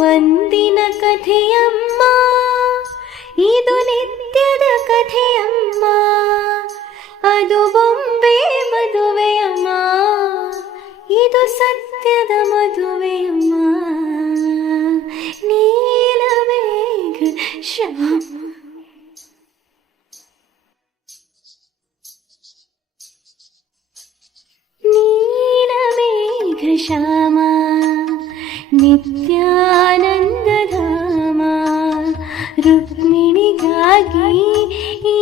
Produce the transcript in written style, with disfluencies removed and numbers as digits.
ಒಂದಿನ ಕಥೆಯಮ್ಮ, ಇದು ನಿತ್ಯದ ಕಥೆಯಮ್ಮ, ಅದು ಬೊಂಬೆ ಮದುವೆಯಮ್ಮ, ಇದು ಸತ್ಯದ ಮದುವೆಯಮ್ಮ. ನೀಲಮೇಘ ಶ್ಯಾಮ. ನೀಲಮೇಘ ಶ್ಯಾಮ ನಿತ್ಯಾನಂದಧಾಮ, ರುಕ್ಮಿಣಿಗಾಗಿ ಈ